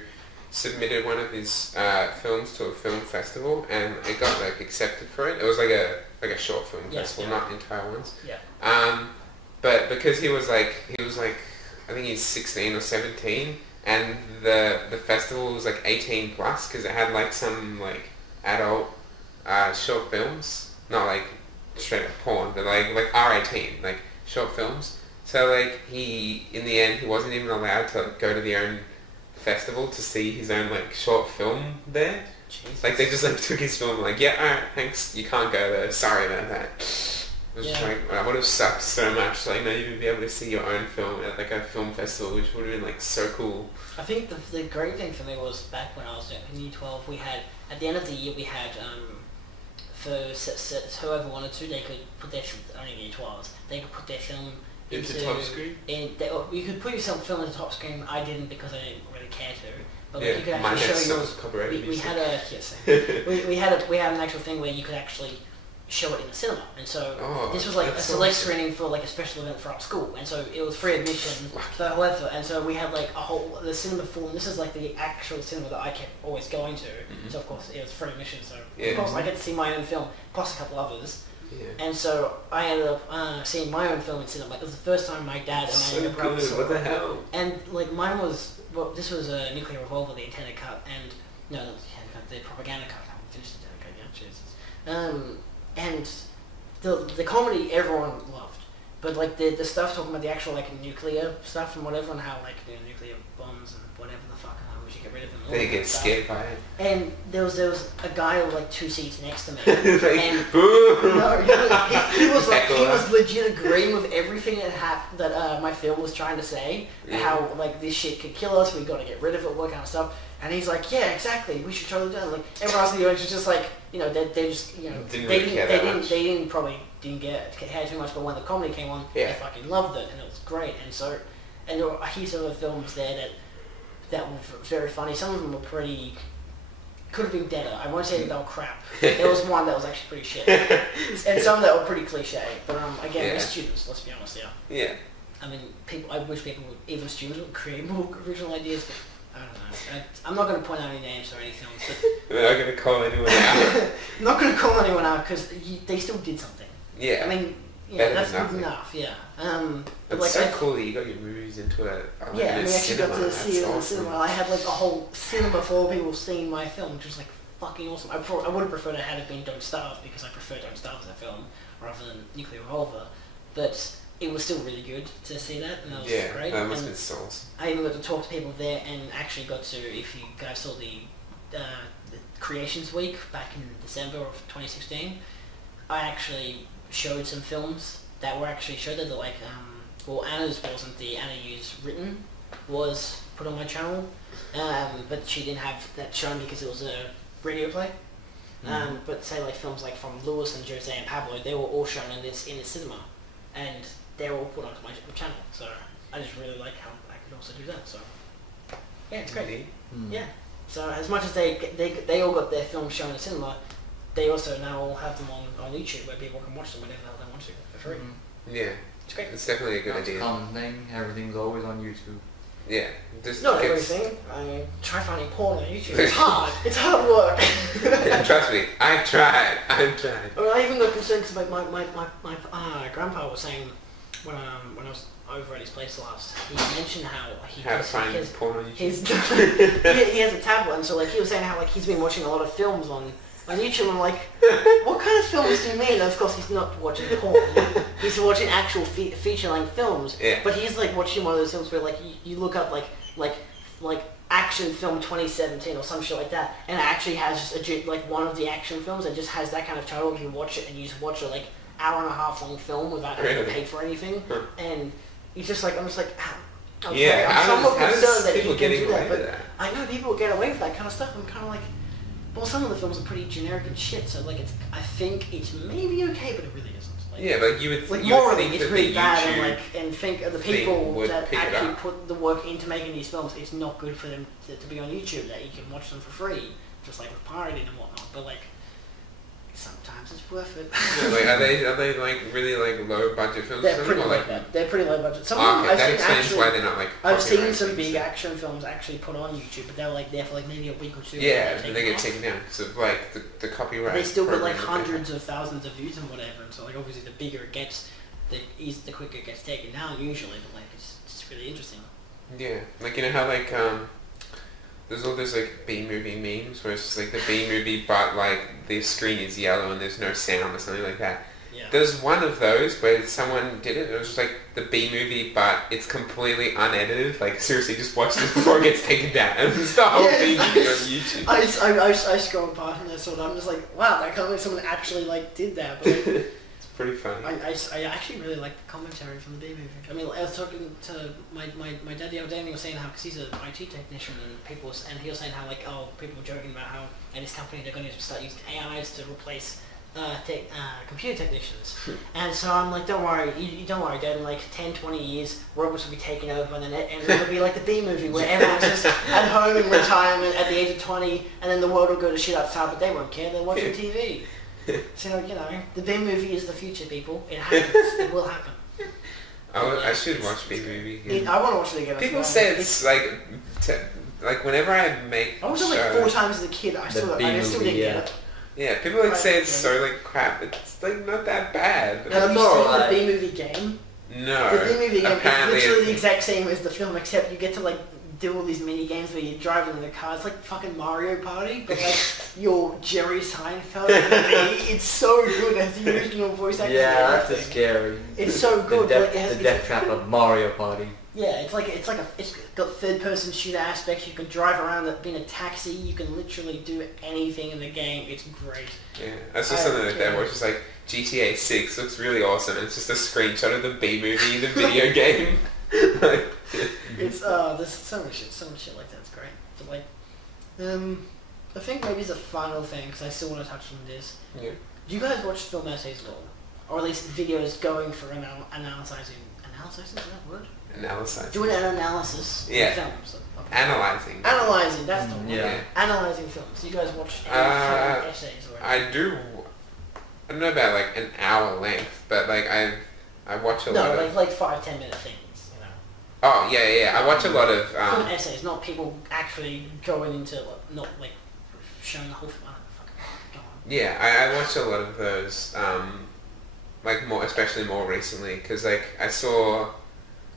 submitted one of his films to a film festival, and it got like accepted for it. It was like a short film festival, not entire ones. Yeah. But because he was like I think he's 16 or 17, and the festival was like 18 plus because it had like some like adult short films, not like straight up porn, but like R18, like short films. So like he, in the end, he wasn't even allowed to go to the own festival to see his own like short film there. Jesus. Like they just like took his film, like, yeah, alright, thanks, you can't go there, sorry about that. It was just like, I would have sucked so much, like, not even be able to see your own film at like a film festival, which would have been like so cool. I think the great thing for me was back when I was in Year 12, we had, at the end of the year, we had, for whoever wanted to, they could put their, only Year 12s, they could put their film into top screen? You could put your film into top screen. I didn't because I didn't really care to. But like, Yeah, you could mine actually had show some yours. copyrighted We music. had a we had an actual thing where you could actually show it in the cinema, and so this was like a select screening for like a special event for our school, and so it was free admission for whoever, and so we had like a whole the cinema full. And this is like the actual cinema that I kept always going to, so of course it was free admission. So of course I get to see my own film plus a couple others. Yeah. And so I ended up seeing my own film in cinema. It was the first time my dad and my younger brother saw it. What the hell? And like mine was, well, this was a Nuclear Revolver, the intended cut, and no, not the intended cut, the propaganda cut. I haven't finished the intended cut yet, Jesus. And the comedy everyone loved, but like the stuff talking about the actual like nuclear stuff and whatever, and how like nuclear bombs and whatever the fuck, and how we should get rid of them. They get scared by it. And there was a guy like 2 seats next to me, like, and no, he was legit agreeing with everything that my film was trying to say. How like this shit could kill us, we got to get rid of it, all that kind of stuff. And he's like, yeah, exactly, we should totally do it. Like everyone else in the audience was just like, they just they didn't care too much. But when the comedy came on, they fucking loved it, and it was great. And so, and there were heaps of other films there that were very funny. Some of them were pretty. Could have been better. I won't say that they were crap. There was one that was actually pretty shit, and some that were pretty cliche. But again, we're students. Let's be honest here. Yeah. I mean, I wish people would, even students would create more original ideas. But I don't know. I'm not going to point out any names or any films. But We're not going to call anyone out. I'm not going to call anyone out because they still did something. Yeah. I mean, Better that's than good nothing. enough. Yeah. But It's like, so cool that you got your movies into a we actually got to see it in the awesome. cinema. I had like a whole cinema full of people seeing my film, which was like fucking awesome. I would have preferred it had it been Don't Starve, because I prefer Don't Starve as a film rather than Nuclear Revolver. But it was still really good to see that, and that was great. That must have been so awesome. I even got to talk to people there, and actually got to, if you guys saw the Creations Week back in December of 2016, I actually showed some films that were actually showed that like well, Anna's wasn't the Anna U's written was put on my channel, but she didn't have that shown because it was a radio play. But say like films like from Lewis and Jose and Pablo, they were all shown in the cinema, and they were all put onto my channel. So I just really like how I could also do that. So yeah, it's great. Yeah. So as much as they all got their films shown in the cinema, they also now all have them on YouTube where people can watch them whenever the hell they want to for free. Yeah. It's great. It's definitely a good That's idea. a common thing. Everything's always on YouTube. Yeah. Just Not kids. everything. I mean, try finding porn on YouTube. It's hard. It's hard work. Trust me, I've tried. I mean, I even got concerned because my grandpa was saying when I was over at his place last, he mentioned how he How to find his, porn on YouTube. he has a tablet, and so like he was saying how like he's been watching a lot of films on YouTube. I'm like, what kind of films do you mean? And of course, he's not watching porn. He's watching actual feature-length films. Yeah. But he's like watching one of those films where like you look up like action film 2017 or some shit like that, and it actually has just like one of the action films and just has that kind of title. You can watch it and you just watch a like hour and a half long film without having to pay for anything. And it's just like I'm just like. Okay, Yeah, I'm somewhat how does concerned that people he can getting do that, away but with that? I know people get away with that kind of stuff. I'm kind of like, well, some of the films are pretty generic and shit, so like I think it's maybe okay, but it really isn't. Like, Yeah, but you would like you would morally, think it's that pretty the bad, YouTube and think of the thing people would that pick it actually up. put the work into making these films. It's not good for them to be on YouTube. That you can watch them for free, just like with pirating and whatnot. But like, sometimes it's worth it. Yeah, like, are they like really like low budget films? They're pretty or, low like, budget. They're pretty low budget. Some oh, of them okay, I've that seen explains actually, why they're not like. I've seen copyright some things, big so. action films actually put on YouTube, but they're like there for like maybe a week or two. Yeah, and they get taken down because of like the copyright. They still get like program hundreds of thousands of views and whatever, and so like obviously the bigger it gets, the quicker it gets taken down usually. But like it's really interesting. Yeah, like you know how like there's all those like B-movie memes where it's just like the B-movie but like the screen is yellow and there's no sound or something like that. Yeah. There's one of those where someone did it. It was just like the B-movie but it's completely unedited. Like seriously, just watch this before it gets taken down. And it's the whole B-movie on YouTube. I scrolled past and I saw that. I'm just like, wow, I can't believe someone actually like did that. But like, It's pretty funny. I actually really like the commentary from the B movie. I mean, I was talking to my dad the other day and he was saying how, because he's an IT technician and he was saying how like, oh, people were joking about how at his company they're going to start using AIs to replace computer technicians. And so I'm like, don't worry, you don't worry, Dad, in like 10, 20 years, robots will be taken over and then it'll be like the B movie where everyone's just at home in retirement at the age of 20 and then the world will go to shit outside, but they won't care, they're watching TV. So, you know, the B movie is the future, people. It happens. It will happen. I should watch B-movie again. I want to watch it again. People say it's like, like whenever I make I watched it like 4 times as a kid. I still didn't get it. Yeah, people like say it's so like crap. It's like not that bad. Have you seen the B movie game? No. The B movie game is Apparently literally the exact same as the film, except you get to like do all these mini games where you're driving in the car. It's like fucking Mario Party, but like you're Jerry Seinfeld. It's so good as the original voice actor. Yeah, that's just scary. It's so good. The death trap of Mario Party. Yeah, it's got third person shooter aspects. You can drive around being a taxi. You can literally do anything in the game. It's great. Yeah, I saw something like that where it's just like GTA 6 looks really awesome. And it's just a screenshot of the B movie, the video game. It's there's so much shit like that. It's great. But like, I think maybe it's a final thing because I still want to touch on this. Yeah. Do you guys watch film essays at all, or at least videos going for analyzing? Is that a word? Analyzing. Doing an analysis. Yeah. Of films. Okay. Analyzing. Analyzing. That's the one. Yeah. Analyzing films. Do you guys watch any film essays or anything? I do. I don't know about like an hour length, but like I watch a lot of. No, like 5-10 minute things. You know. Oh yeah. I watch a lot of. Film essays, not people actually going into not like showing the whole film. Go on. Yeah, I watch a lot of those. Like especially more recently, because like I saw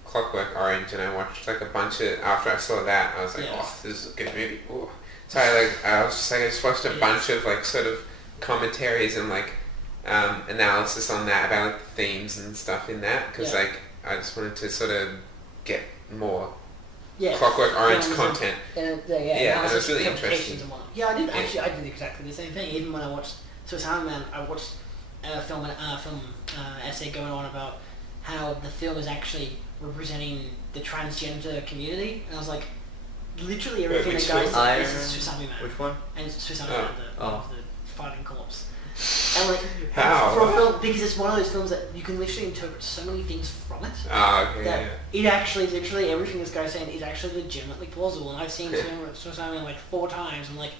Clockwork Orange and I watched like a bunch of. After I saw that, I was like, oh, this is a good movie. Ooh. So I just watched a bunch of like sort of commentaries and like analysis on that about like the themes and stuff in that, because like I just wanted to sort of get more Clockwork Orange content. And it was really interesting. Yeah, I did actually. I did exactly the same thing. Even when I watched Swiss Army Man, I watched a film essay going on about how the film is actually representing the transgender community, and I was like, literally everything the guy said is Swiss Army Man. Which one? And Swiss Army Man, the fighting corpse. And like, how? For a film, because it's one of those films that you can literally interpret so many things from it. Okay. It actually, literally, everything this guy's saying is actually legitimately plausible. And I've seen Swiss Army Man like 4 times, and like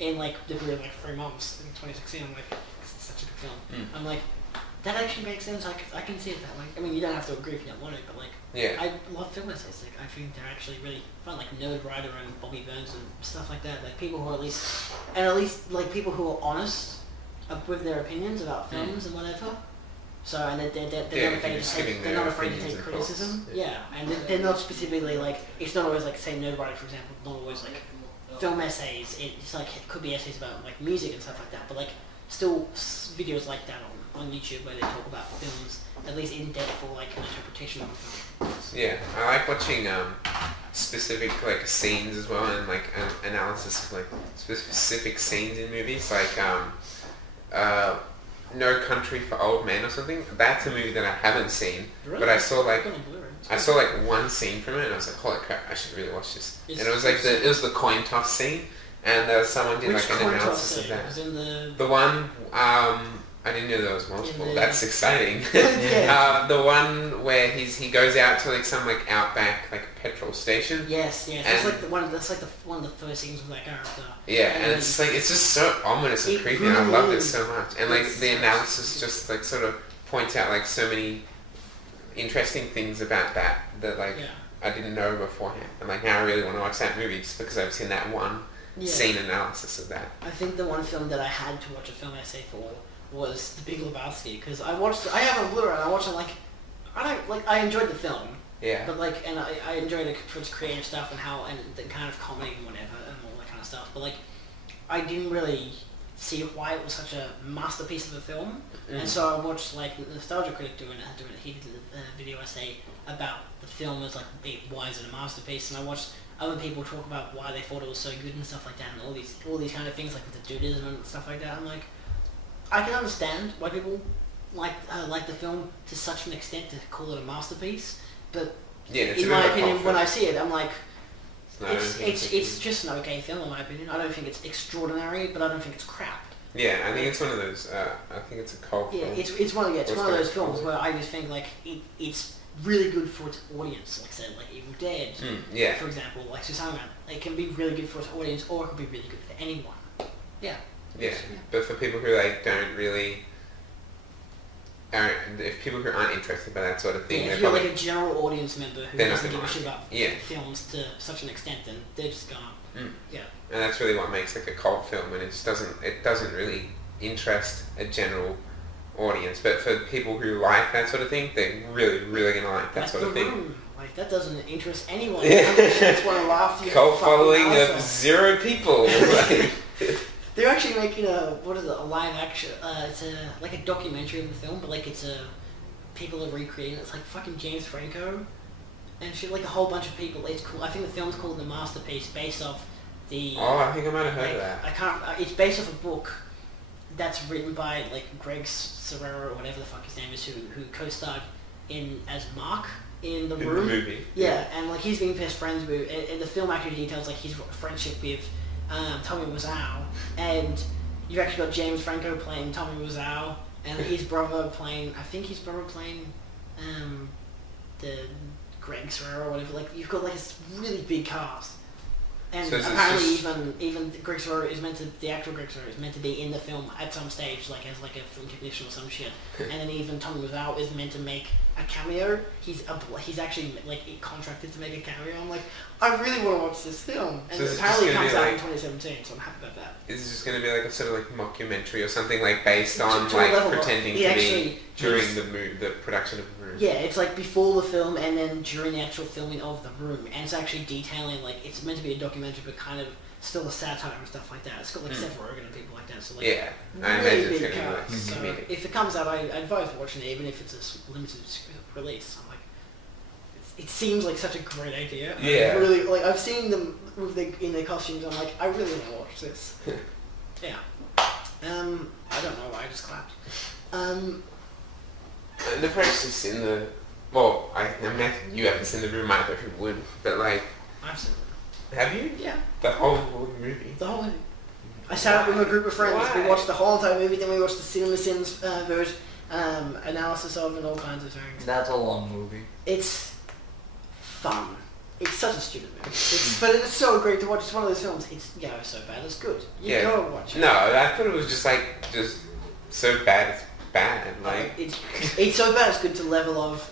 in like literally like 3 months in 2016. I'm like, it's such a good film. I'm like, that actually makes sense. I can see it that way. I mean, you don't have to agree if you don't want it, but like, I love film essays. Like, I think they're actually really fun. Like Nerd Writer and Bobby Burns and stuff like that. Like people who are at least like people who are honest with their opinions about films and whatever. So, and they're not afraid to take criticism. Yeah, and they're not specifically like, it's not always like, say Nerd Writer for example, not always like film essays. It's like, it could be essays about like music and stuff like that, but like still videos like that on YouTube where they talk about films, at least in depth, or like an interpretation of a film. Yeah, I like watching specific like scenes as well, and like an analysis of like specific scenes in movies, like No Country for Old Men or something. That's a movie that I haven't seen, really? But I saw like one scene from it, and I was like, holy crap, I should really watch this. And it was like it was the coin toss scene, and someone did like an analysis of that. The one I didn't know there was multiple. Yeah. That's exciting. Yeah. The one where he goes out to like some like outback like petrol station. Yes. That's like one of the first scenes with that character. Yeah, and it's just so ominous and creepy, and I really loved it is. so much. And like the analysis just like sort of points out like so many interesting things about that like I didn't know beforehand. And like now I really want to watch that movie just because I've seen that one scene analysis of that. I think the one film that I had to watch a film essay for was The Big Lebowski, because I have a Blu-ray and I watched it I enjoyed the film. Yeah. But like, and I enjoyed it for its creative stuff and the kind of comedy and whatever and all that kind of stuff. But like, I didn't really see why it was such a masterpiece of a film. And so I watched like the Nostalgia Critic doing it. He did a video essay about the film as like why is it a masterpiece, and I watched other people talk about why they thought it was so good and stuff like that, and all these kind of things like with the dudism and stuff like that. I'm like, I can understand why people like the film to such an extent to call it a masterpiece, but in my opinion, when I see it, I'm like, it's just an okay film in my opinion. I don't think it's extraordinary, but I don't think it's crap. Yeah, I think it's one of those. I think it's a cult film. It's one of those films where I just think like it's really good for its audience. Like say like Evil Dead, for example, like Suicide Man. It can be really good for its audience, or it could be really good for anyone. Yeah. Yeah, but for people who like don't really, if people who aren't interested by that sort of thing, if you're like a general audience member who doesn't give a shit about films to such an extent, then they're just gonna, And that's really what makes like a cult film, and it doesn't really interest a general audience. But for people who like that sort of thing, they're really gonna like that sort of thing. Room. Like that doesn't interest anyone. I just want to laugh. Cult following of 0 people. They're actually making a live action. It's like a documentary of the film, but like people are recreating it. It's like fucking James Franco and shit. Like a whole bunch of people. It's cool. I think the film's called The Masterpiece, based off the. Oh, I think I might have heard of that. I can't. It's based off a book that's written by like Greg Serrero or whatever the fuck his name is, who co-starred as Mark in the Room. The movie. Yeah, and like he's being best friends with. And the film actually details like his friendship with Tommy Wiseau, and you've actually got James Franco playing Tommy Wiseau, and his brother playing. I think his brother playing the Greg Serrero or whatever. Like you've got like this really big cast. And so apparently even Greg Serrero is meant to, the actual Greg Serrero is meant to be in the film at some stage, like as like a film technician or some shit. And then even Tommy Wiseau is meant to make a cameo. He's actually like contracted to make a cameo. I'm like, I really want to watch this film. And so apparently it comes out in 2017, so I'm happy about that. Is this just going to be like a sort of like mockumentary or something like based on like pretending to be during the production of The Room? Yeah, it's like before the film and then during the actual filming of The Room, and it's actually detailing like it's meant to be a documentary, but kind of still a satire and stuff like that. It's got like Seth Rogen and people like that. So like I really imagine big cast. So if it comes out, I advise watching it, even if it's a limited release. I'm like, it seems like such a great idea. Yeah. Really, like I've seen them in their costumes. I'm like, I really want to watch this. Yeah. I don't know why I just clapped. The process in the... Well, I imagine you haven't seen The Room either, who would, but like... I've seen it. Have you? Yeah. The whole movie? The whole movie. I sat up with a group of friends, we watched the whole entire movie, then we watched the Cinema Sins version, analysis of and all kinds of things. That's a long movie. It's fun. It's such a stupid movie. But it's so great to watch. It's one of those films, it's so bad it's good. You gotta watch it. No, I thought it was just so bad it's bad. Like it's so bad it's good to level of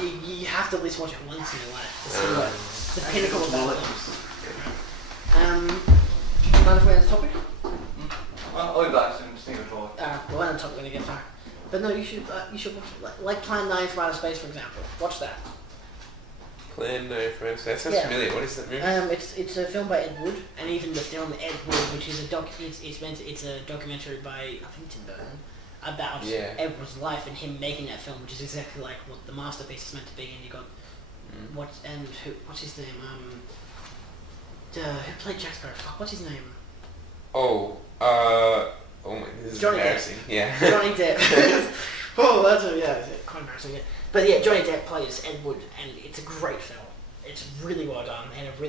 you have to at least watch it once in your life to see what the pinnacle of that film. Mind if we end the topic? I'll be back soon, just think of it. We'll end the topic when I get back. But no, you should watch it. Like Plan 9 from Outer Space, for example. Watch that. Plan 9 from Outer Space? That sounds familiar. What is that movie? It's a film by Ed Wood, and even the film Ed Wood, which is it's a documentary by I think Tim Burton about Ed Wood's life and him making that film, which is exactly like what the masterpiece is meant to be. And you got what's his name? Who played Jack Sparrow? Fuck, what's his name? Oh my, this is Johnny embarrassing. Depp. Yeah. Johnny Depp. Oh, it's quite embarrassing. Yeah. But yeah, Johnny Depp plays Ed Wood, and it's a great film. It's really well done, and it's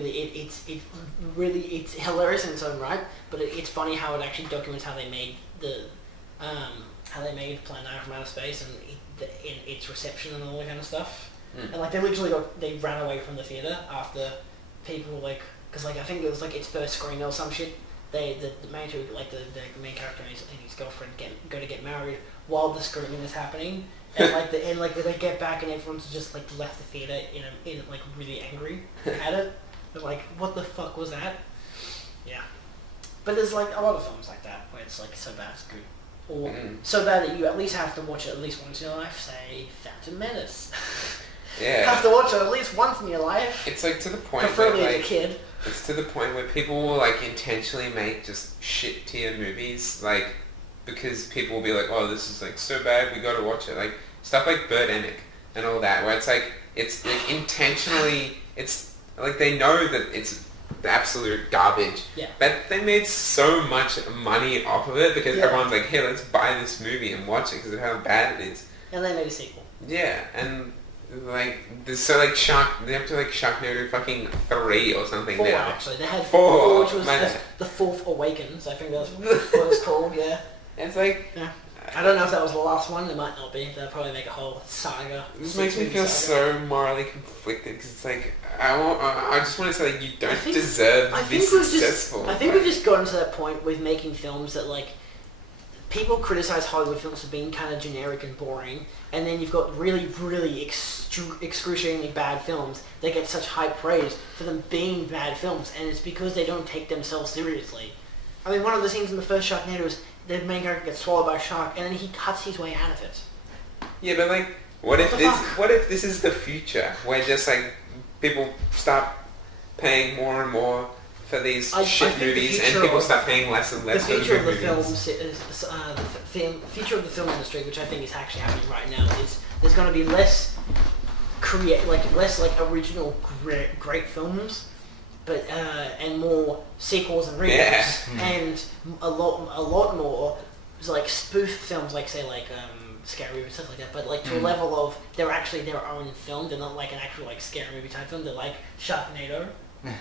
hilarious in its own right. But it's funny how it actually documents how they made the how they made Plan 9 from Outer Space and in its reception and all that kind of stuff. And like they literally they ran away from the theater after people were like, because like I think it was like its first screening or some shit. The main two, like the main character and his girlfriend go to get married while the screening is happening, and like they get back and everyone's just like left the theater in like really angry at it. They're like, what the fuck was that? Yeah, but there's like a lot of films like that where it's like so bad it's good, or so bad that you at least have to watch it at least once in your life. Say Phantom Menace. Yeah. Have to watch it at least once in your life. It's like to the point preferably where as like, a kid. it's to the point where people will like intentionally make just shit tier movies, like because people will be like, oh, this is like so bad, we gotta watch it. Like stuff like Birdemic and all that, where it's like intentionally, it's like they know that it's absolute garbage, but they made so much money off of it because everyone's like, hey, let's buy this movie and watch it because of how bad it is. And they made a sequel. Yeah, and like there's so like they have to like Sharknado fucking 3 or something 4 now. Actually, they had 4, which was the Fourth Awakens. I think that's what it's called. Yeah. It's like I don't know if that was the last one. It might not be. They'll probably make a whole saga. This makes me feel so morally conflicted because it's like I just want to say like you don't deserve to be successful. I think we've just gotten to that point with making films that like people criticize Hollywood films for being kind of generic and boring, and then you've got really, really excruciatingly bad films that get such high praise for them being bad films, and it's because they don't take themselves seriously. I mean, one of the scenes in the first Sharknado is the main character gets swallowed by a shark, and then he cuts his way out of it. Yeah, but like, what if this is the future, where just like people start paying more and more for these shit movies, and people start paying less and less for the future of the future of the film industry, which I think is actually happening right now, is there's going to be less original great films, but and more sequels and remakes, and a lot more like spoof films, like say like scary movie stuff like that, but like to a level of they're actually their own film. They're not like an actual like scary movie type film. They're like Sharknado.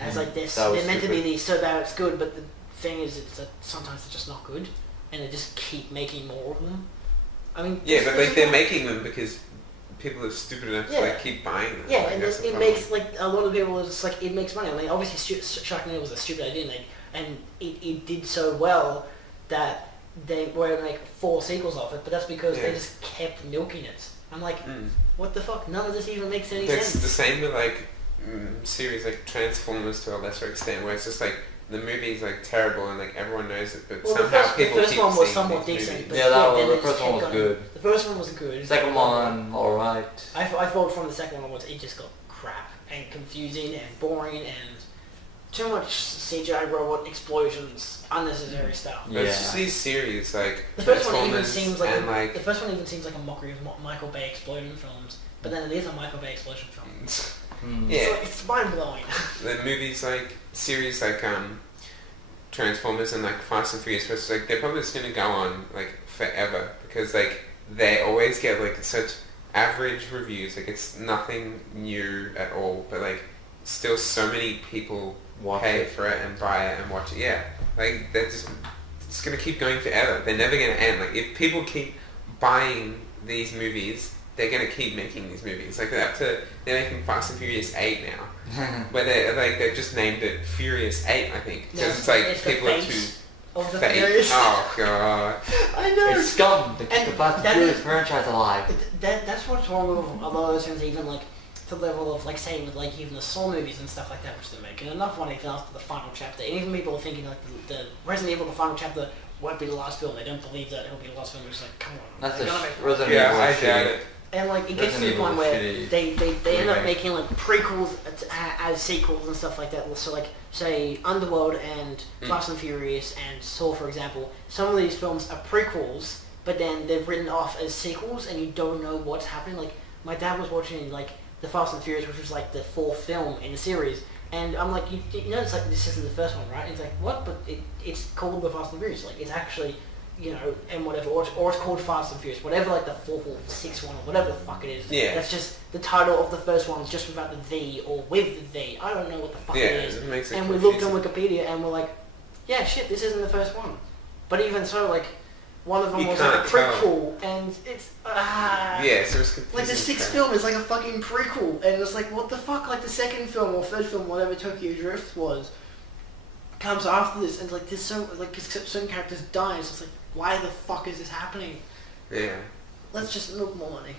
As like this, they're meant to be these so bad it's good, but the thing is, it's sometimes they're just not good, and they just keep making more of them. I mean, but like they're making them because people are stupid enough to like keep buying them. Yeah, like, and it makes like a lot of people just like it makes money. I mean, obviously, Sharknado was a stupid idea, and it did so well that they were to make 4 sequels of it, but that's because they just kept milking it. I'm like, what the fuck? None of this even makes any sense. It's the same with like series like Transformers to a lesser extent, where it's just like the movie's like terrible and like everyone knows it, but somehow people keep seeing these movies. The first one was somewhat decent. The first one was good. The first one was good. Second one, alright. I thought from the second one it just got crap and confusing and boring and too much CGI robot explosions, unnecessary stuff. But it's just these series like the first one even seems like the first one even seems like a mockery of Michael Bay explosion films, but then it is a Michael Bay explosion film. It's mind blowing. The movies like series like Transformers and like Fast and Furious, which like they're probably just gonna go on like forever because like they always get like such average reviews. Like it's nothing new at all, but like still so many people pay for it and buy it and watch it. Yeah, like they're just it's gonna keep going forever. They're never gonna end. Like if people keep buying these movies, they're gonna keep making these movies. Like they're making Fast and Furious 8 now, where they've just named it Furious 8, I think, because it's like people are too fake. Oh god! I know. It's scum to keep the Fast and Furious franchise alive. That's what's wrong with a lot of those things. Even like to the level of like say with like even the Saw movies and stuff like that, which they're making enough money even after the final chapter. And even people are thinking like the Resident Evil, the final chapter won't be the last film. They don't believe that it'll be the last film. It's like, come on. That's the Resident Evil. Yeah, I doubt it. And like it gets to the point where they end up making like prequels as sequels and stuff like that. So like say Underworld and Fast and Furious and Saw, for example. Some of these films are prequels, but then they're written off as sequels, and you don't know what's happening. Like my dad was watching like the Fast and Furious, which was like the 4th film in the series, and I'm like, you know, it's like this isn't the first one, right? And he's like, what? But it's called the Fast and Furious. Like it's actually. You know, and whatever, or it's called Fast and Furious, whatever, like the 4th or 6th one, or whatever the fuck it is. Yeah. That's just the title of the first one, just without the V, or with the V. I don't know what the fuck it is. It makes it and we looked on Wikipedia, and we're like, yeah, shit, this isn't the first one. But even so, like one of them You was like a can't tell. prequel, and it's Yeah, so it's like the sixth film is like a fucking prequel, and it's like what the fuck? Like the second film or third film, whatever Tokyo Drift was, comes after this, and like there's so like certain characters die. So it's like why the fuck is this happening? Yeah. Let's just milk more money.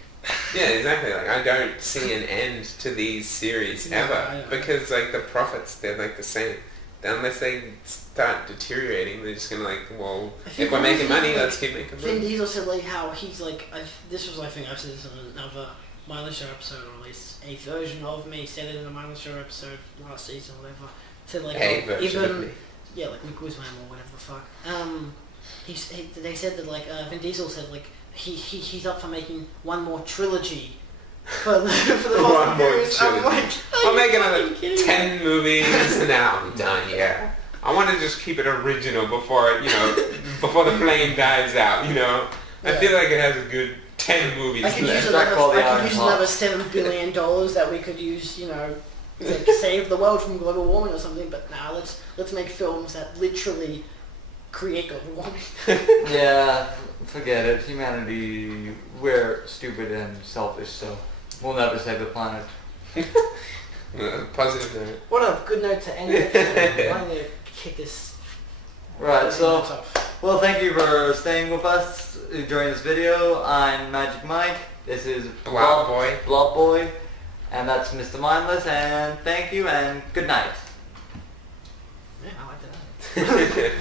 Yeah, exactly. Like I don't see an end to these series No, ever I know. because like the profits they're like the same. Unless they start deteriorating, they're just gonna like, well, I think if we're making money, like, let's keep making Vin money. Diesel said like how he's like this was I think I've said this on another Mindless Show episode, or at least a version of me said it in a Mindless Show episode last season or whatever. Said like A how version of me. yeah, like Nick Guzman or whatever the fuck. They said that like Vin Diesel said like he's up for making one more trilogy for the One more Fast and Furious. I'm trilogy. like, I'll make fucking another kidding me? 10 movies and then I'll be done, yeah. I want to just keep it original before, before the flame dies out, I feel like it has a good 10 movies I could use left. Extract all the another iron parts. $7 billion that we could use, to save the world from global warming or something. But now let's make films that literally create global warming. Yeah, forget it. Humanity, we're stupid and selfish, so we'll never save the planet. Positive note. What a good note to end it. I'm gonna kick this. Right, so, off. well, thank you for staying with us during this video. I'm Magic Mike. This is blartboi. and that's Mr. Mindless, and thank you, and good night. Yeah, I like that.